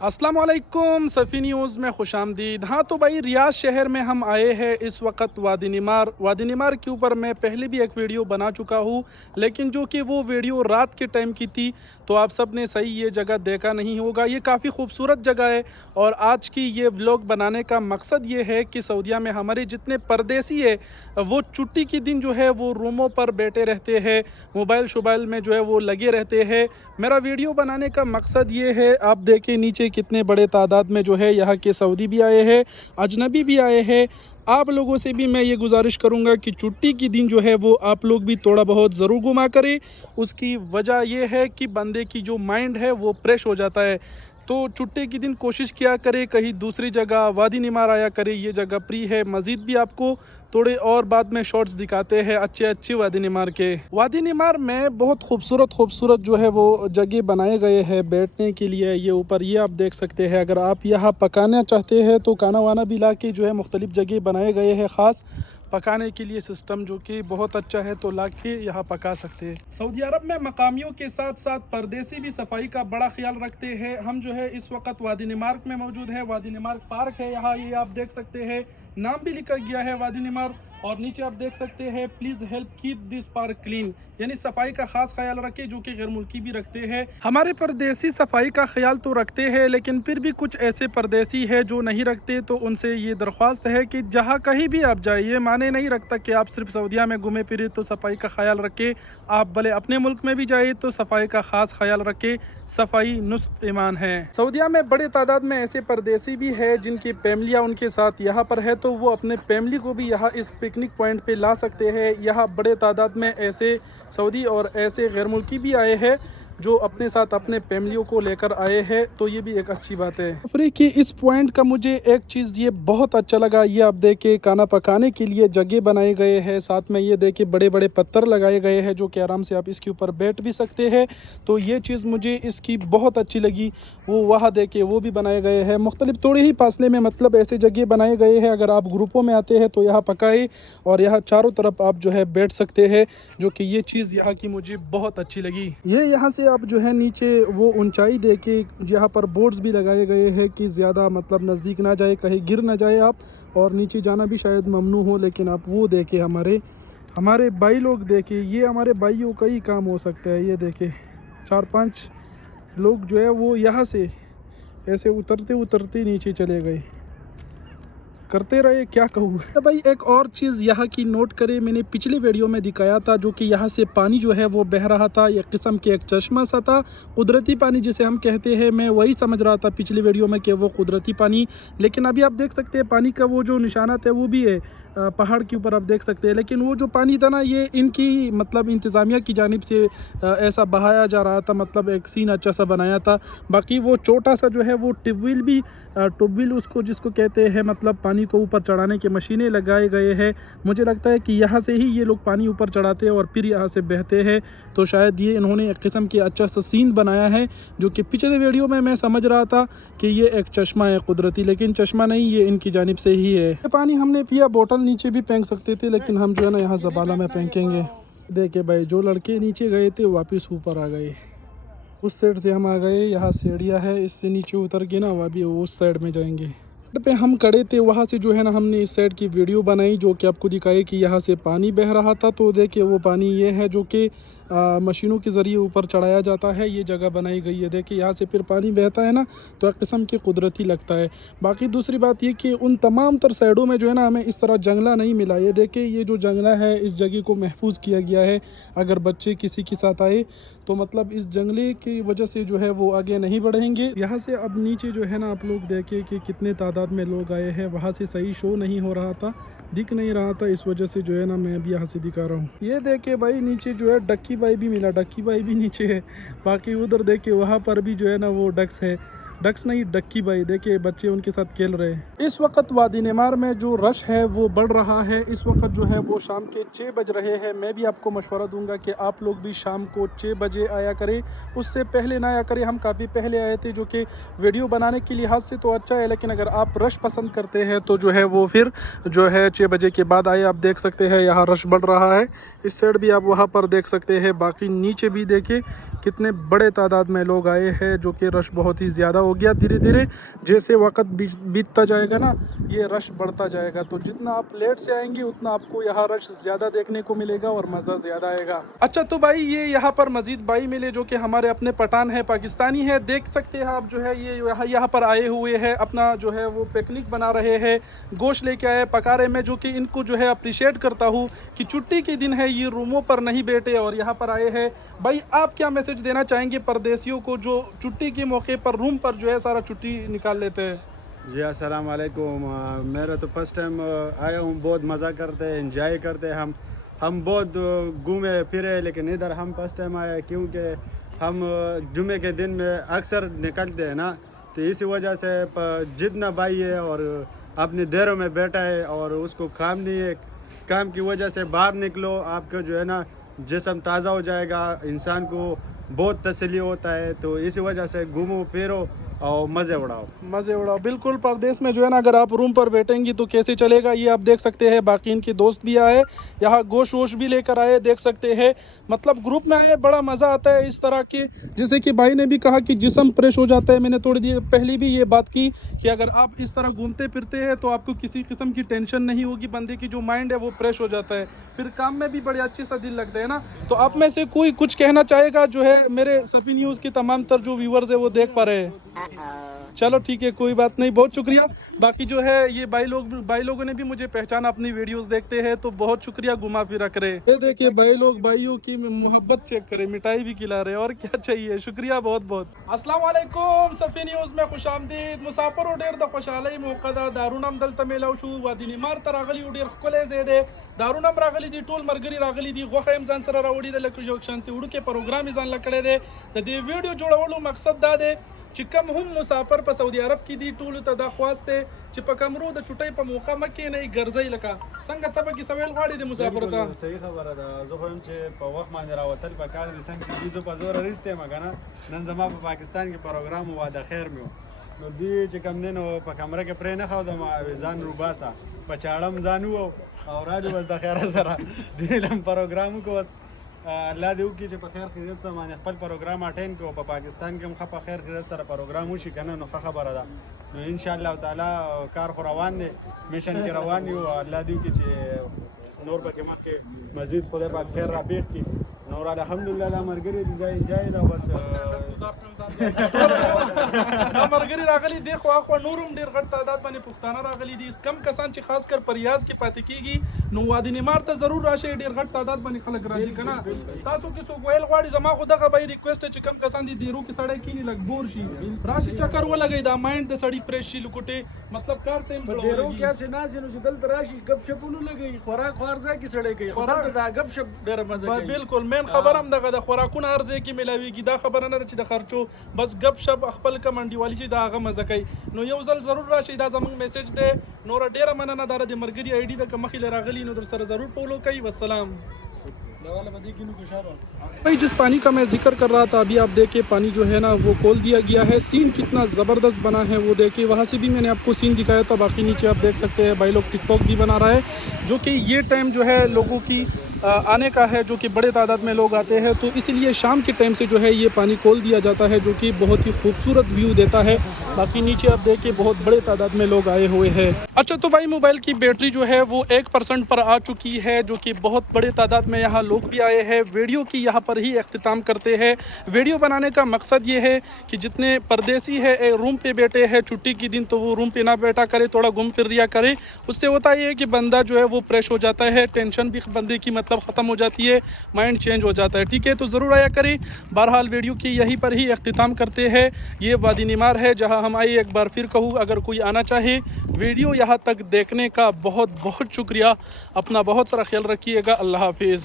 अस्सलाम वालेकुम सफ़ी न्यूज़ में खुशामदीद। हाँ तो भाई रियाद शहर में हम आए हैं इस वक्त वादी निमार के ऊपर मैं पहले भी एक वीडियो बना चुका हूँ, लेकिन जो कि वो वीडियो रात के टाइम की थी, तो आप सब ने सही ये जगह देखा नहीं होगा। ये काफ़ी खूबसूरत जगह है और आज की ये व्लॉग बनाने का मकसद ये है कि सऊदीया में हमारे जितने परदेसी है वो छुट्टी के दिन जो है वो रूमों पर बैठे रहते हैं, मोबाइल शोबाइल में जो है वो लगे रहते हैं। मेरा वीडियो बनाने का मकसद ये है, आप देखें नीचे कितने बड़े तादाद में जो है यहाँ के सऊदी भी आए हैं, अजनबी भी आए हैं। आप लोगों से भी मैं ये गुजारिश करूँगा कि छुट्टी के दिन जो है वो आप लोग भी थोड़ा बहुत ज़रूर घुमा करें। उसकी वजह यह है कि बंदे की जो माइंड है वो फ्रेश हो जाता है। तो छुट्टी के दिन कोशिश किया करें कहीं दूसरी जगह वादी निमार आया करें, ये जगह फ्री है। मज़ीद भी आपको थोड़े और बाद में शॉर्ट्स दिखाते हैं अच्छे अच्छे वादी निमार के। वादी निमार में बहुत खूबसूरत जो है वो जगह बनाए गए हैं बैठने के लिए। ये ऊपर ये आप देख सकते हैं। अगर आप यहाँ पकाना चाहते हैं तो खाना वाना भी ला के जो है मुख्तलिफ़ जगह बनाए गए हैं ख़ास पकाने के लिए सिस्टम, जो कि बहुत अच्छा है, तो ला के यहाँ पका सकते हैं। सऊदी अरब में मकामियों के साथ साथ परदेसी भी सफाई का बड़ा ख्याल रखते हैं। हम जो है इस वक्त वादी निमार्क में मौजूद है। वादी निमार्क पार्क है यहाँ, ये आप देख सकते हैं, नाम भी लिखा गया है वादी निमार। और नीचे आप देख सकते हैं please help keep this park clean, यानी सफाई का खास ख्याल रखें, जो कि गैर मुल्की भी रखते हैं। हमारे परदेसी सफाई का ख्याल तो रखते हैं, लेकिन फिर भी कुछ ऐसे परदेसी है जो नहीं रखते। तो उनसे ये दरख्वास्त है कि जहाँ कहीं भी आप जाइए, माने नहीं रखता कि आप सिर्फ सऊदीया में घूमे फिरे तो सफाई का ख्याल रखें। आप भले अपने मुल्क में भी जाइए तो सफाई का खास ख्याल रखें। सफाई नुस्ख ईमान है। सऊदीया में बड़े तादाद में ऐसे परदेसी भी है जिनकी फैमिलियाँ उनके साथ यहाँ पर है, तो वो अपने फैमिली को भी यहाँ इस पिकनिक पॉइंट पे ला सकते हैं। यहाँ बड़े तादाद में ऐसे सऊदी और ऐसे गैर मुल्की भी आए हैं जो अपने साथ अपने फैमिलियों को लेकर आए हैं, तो ये भी एक अच्छी बात है। तफरीह की इस पॉइंट का मुझे एक चीज़ ये बहुत अच्छा लगा, ये आप देखे खाना पकाने के लिए जगह बनाए गए हैं, साथ में ये देखे बड़े बड़े पत्थर लगाए गए हैं जो कि आराम से आप इसके ऊपर बैठ भी सकते हैं। तो ये चीज़ मुझे इसकी बहुत अच्छी लगी। वो वहाँ देखे वो भी बनाए गए हैं मुख्तलिफ थोड़े ही फासले में, मतलब ऐसे जगह बनाए गए हैं। अगर आप ग्रुपों में आते हैं तो यहाँ पकाए और यहाँ चारों तरफ आप जो है बैठ सकते हैं, जो कि ये चीज़ यहाँ की मुझे बहुत अच्छी लगी। ये यहाँ से आप जो है नीचे वो ऊंचाई देके यहाँ पर बोर्ड्स भी लगाए गए हैं कि ज़्यादा मतलब नज़दीक ना जाए, कहीं गिर ना जाए आप, और नीचे जाना भी शायद ममनू हो। लेकिन आप वो देखे हमारे भाई लोग देखे, ये हमारे भाइयों का ही काम हो सकता है। ये देखे 4-5 लोग जो है वो यहाँ से ऐसे उतरते नीचे चले गए, करते रहे, क्या कहूँ। तो भाई एक और चीज़ यहाँ की नोट करें, मैंने पिछले वीडियो में दिखाया था जो कि यहाँ से पानी जो है वो बह रहा था, एक किस्म के एक चश्मा सा था, कुदरती पानी जिसे हम कहते हैं। मैं वही समझ रहा था पिछले वीडियो में कि वो कुदरती पानी, लेकिन अभी आप देख सकते हैं पानी का वो जो निशानात है वो भी है पहाड़ के ऊपर, आप देख सकते हैं। लेकिन वो जो पानी था ना, ये इनकी मतलब इंतज़ामिया की जानिब से ऐसा बहाया जा रहा था, मतलब एक सीन अच्छा सा बनाया था। बाकी वो छोटा सा जो है वो ट्यूबवेल उसको जिसको कहते हैं, मतलब पानी को ऊपर चढ़ाने के मशीनें लगाए गए हैं। मुझे लगता है कि यहाँ से ही ये लोग पानी ऊपर चढ़ाते हैं और फिर यहाँ से बहते हैं। तो शायद ये इन्होंने एक किस्म की अच्छा सा सीन बनाया है, जो कि पिछले वीडियो में मैं समझ रहा था कि ये एक चश्मा है कुदरती, लेकिन चश्मा नहीं, ये इनकी जानिब से ही है। ये पानी हमने पिया, बोतल नीचे भी फेंक सकते थे, लेकिन हम जो है ना यहाँ ज़बाला में फेंकेंगे। देखे भाई, जो लड़के नीचे गए थे वापस ऊपर आ गए। उस साइड से हम आ गए, यहाँ सीढ़ियाँ है, इससे नीचे उतर के ना अभी उस साइड में जाएंगे। पे हम खड़े थे, वहाँ से जो है ना हमने इस साइड की वीडियो बनाई जो कि आपको दिखाई कि यहाँ से पानी बह रहा था। तो देखिए वो पानी ये है जो कि मशीनों के ज़रिए ऊपर चढ़ाया जाता है। ये जगह बनाई गई है, देखिए यहाँ से फिर पानी बहता है ना, तो एक किस्म की कुदरती लगता है। बाकी दूसरी बात ये कि उन तमाम तर साइडों में जो है ना हमें इस तरह जंगला नहीं मिला। ये देखिए ये जो जंगला है, इस जगह को महफूज किया गया है। अगर बच्चे किसी के साथ आए तो मतलब इस जंगले की वजह से जो है वो आगे नहीं बढ़ेंगे। यहाँ से अब नीचे जो है ना आप लोग देखिए कि कितने तादाद में लोग आए हैं। वहाँ से सही शो नहीं हो रहा था, दिख नहीं रहा था, इस वजह से जो है ना मैं अभी यहाँ से दिखा रहा हूँ। ये देखे भाई नीचे जो है डक्की भाई भी मिला, डक्की भाई भी नीचे है। बाकी उधर देखे वहाँ पर भी जो है ना वो डक्स है, डक्स नहीं डक्की भाई, देखिए बच्चे उनके साथ खेल रहे हैं। इस वक्त वादी निमार में जो रश है वो बढ़ रहा है। इस वक्त जो है वो शाम के 6 बज रहे हैं। मैं भी आपको मशवरा दूंगा कि आप लोग भी शाम को 6 बजे आया करें, उससे पहले ना आया करें। हम काफ़ी पहले आए थे, जो कि वीडियो बनाने के लिहाज से तो अच्छा है, लेकिन अगर आप रश पसंद करते हैं तो जो है वो फिर जो है 6 बजे के बाद आए। आप देख सकते हैं यहाँ रश बढ़ रहा है, इस साइड भी आप वहाँ पर देख सकते हैं। बाकी नीचे भी देखे कितने बड़े तादाद में लोग आए हैं, जो कि रश बहुत ही ज़्यादा हो गया। धीरे धीरे जैसे वक्त बीतता जाएगा ना, ये रश बढ़ता जाएगा। तो जितना आप लेट से आएंगे उतना आपको यहाँ रश ज़्यादा देखने को मिलेगा और मज़ा ज़्यादा आएगा। अच्छा तो भाई ये यहाँ पर मज़ीद भाई मिले जो कि हमारे अपने पठान है, पाकिस्तानी है। देख सकते हैं आप जो है ये यहाँ पर आए हुए हैं, अपना जो है वो पिकनिक बना रहे हैं, गोश्त लेके आए पका रहे। मैं जो कि इनको जो है अप्रिशिएट करता हूँ कि छुट्टी के दिन है, ये रूमों पर नहीं बैठे और यहाँ पर आए हैं। भाई आप क्या मैसेज देना चाहेंगे परदेशियों को जो छुट्टी के मौके पर रूम पर जो है सारा छुट्टी निकाल लेते हैं? जी अस्सलाम वालेकुम। मेरा तो फर्स्ट टाइम आया हूँ, बहुत मज़ा करते हैं, एंजॉय करते हैं। हम बहुत घूमे फिरे, लेकिन इधर हम फर्स्ट टाइम आए क्योंकि हम जुमे के दिन में अक्सर निकलते हैं ना, तो इसी वजह से जितना भाई है और अपने देरों में बैठा है और उसको काम नहीं है, काम की वजह से बाहर निकलो, आपका जो है ना जिस्म ताज़ा हो जाएगा, इंसान को बहुत तसल्ली होता है। तो इसी वजह से घूमो फिरो और मज़े उड़ाओ। बिल्कुल, परदेश में जो है ना अगर आप रूम पर बैठेंगी तो कैसे चलेगा, ये आप देख सकते हैं। बाकी इनके दोस्त भी आए, यहाँ गोश्त वोश भी लेकर आए, देख सकते हैं। मतलब ग्रुप में आए, बड़ा मज़ा आता है इस तरह के। जैसे कि भाई ने भी कहा कि जिस्म फ्रेश हो जाता है, मैंने थोड़ी देर पहले भी ये बात की कि अगर आप इस तरह घूमते फिरते हैं तो आपको किसी किस्म की टेंशन नहीं होगी, बंदे की जो माइंड है वो फ्रेश हो जाता है, फिर काम में भी बड़े अच्छे सा दिल लगता है ना। तो आप में से कोई कुछ कहना चाहेगा जो है मेरे सफी न्यूज़ के तमाम तर जो व्यूवर्स है वो देख पा रहे हैं? चलो ठीक है, कोई बात नहीं, बहुत शुक्रिया। बाकी जो है ये भाई लोगों ने भी मुझे पहचाना, अपनी वीडियोस देखते हैं, तो बहुत शुक्रिया घुमा फिरा करे। ये देखिए भाइयों की मोहब्बत चेक करे, मिठाई भी खिला रहे, और क्या चाहिए। शुक्रिया बहुत बहुत। अस्सलाम वालेकुम, सफी न्यूज़ में खुशामदीद। मुसाफर उडेर द खुशालई मौका दा दारूनम दल तमेलाउशु वादिनी मार तरागली उडेर खले जेदे दारूनम रागली दी टोल मरगरी रागली दी गोखा इमजान सर रावड़ी द लक जो शांति उड़ के प्रोग्राम इजान लकड़े दे द वीडियो जोड़वलू मकसद दा दे चिकम हम मुसाफर पर सऊदी अरब की दी टूल तदा ख्वास्ते चिपकमरू द चुटई पर मौका मक्के नहीं गरजई लका संग तब की सवेल गाड़ी दे मुसाफर था। सही खबर है। जो हम चे पर वक्त मान रावतल पर कार दे संग की जो पजोर रिश्ते मगना नन जमा पाकिस्तान के प्रोग्राम हुआ द खैर में नो दी चिकम ने नो पर कमरे के प्रे न खाओ द जान रुबासा पचाड़म जानू और आज बस द खैर सरा दिलम प्रोग्राम को बस अल्लाह देव की जो खैर खैरियत से माने खपल प्रोग्राम अटेंड को पाकिस्तान के खप खैर खैरियत सर प्रोग्राम उशी कना नो खबर अदा नो इंशाअल्लाह ताला कार खो रवान दे मिशन के रवान यो अल्लाह देव की नूर बके मक्के मस्जिद खुदा पाक खैर राबीक की नूर अल्हम्दुलिल्लाह मरगरी जाए दा बस मरगरी रागली देखो आखो नूरम डेर गट तादाद बने पुख्ताना रागली दी कम कसान ची खास कर परियाज की पाते कीगी नो वादी निमार त जरूर राशे डेर गट तादाद बने खलक राजी कना तासो के सो गोयल गाड़ी जमा खुदा का भाई रिक्वेस्ट ची कम कसान दी देरो की सड़े की लग बोर शी राशि चक्कर वो लगे दा माइंड द सड़ी फ्रेश शी लुकुटे मतलब कार तेम डेरो क्या से ना से जुदल तराशी गपशप उनु लगे खुराक खारजा की सड़े के खुराक दा गपशप डेर मजा के बिल्कुल मेन खबर हम दगा द खुराकुन अर्जे की मिलावी की दा खबर न रची द खर्चो बस गपशप खपल का मंडी वाली ची दा ग मजा कई नो यौजल जरूर राशि दा जमंग मैसेज दे नोरा डेरा मनना दारा दे मरगरी आईडी द कमखिल रागली नो दर सर जरूर पोलो कई वसलाम। भाई जिस पानी का मैं जिक्र कर रहा था अभी आप देखिए पानी जो है ना वो खोल दिया गया है। सीन कितना ज़बरदस्त बना है वो देखिए, वहाँ से भी मैंने आपको सीन दिखाया था। बाकी नीचे आप देख सकते हैं भाई लोग टिकटॉक भी बना रहा है जो कि ये टाइम जो है लोगों की आने का है, जो कि बड़े तादाद में लोग आते हैं, तो इसीलिए शाम के टाइम से जो है ये पानी खोल दिया जाता है जो कि बहुत ही खूबसूरत व्यू देता है। बाकी नीचे आप देखिए बहुत बड़े तादाद में लोग आए हुए हैं। अच्छा तो भाई मोबाइल की बैटरी जो है वो 1% पर आ चुकी है जो कि बहुत बड़े तादाद में यहाँ लोग भी आए हैं। वीडियो की यहाँ पर ही अख्तिताम करते हैं। वीडियो बनाने का मकसद ये है कि जितने परदेसी है रूम पे बैठे हैं छुट्टी के दिन, तो वो रूम पे ना बैठा करे, थोड़ा घूम फिर रिया करे। उससे होता ये है कि बंदा जो है वो फ्रेश हो जाता है, टेंशन भी बंदे की मतलब ख़त्म हो जाती है, माइंड चेंज हो जाता है। ठीक है, तो ज़रूर आया करें। बहरहाल वीडियो की यहीं पर ही अख्तिताम करते हैं। ये वादी निमार है जहाँ हम आए। एक बार फिर कहूँ अगर कोई आना चाहे वीडियो यहाँ तक देखने का बहुत बहुत शुक्रिया। अपना बहुत सारा ख्याल रखिएगा। अल्लाह हाफिज़।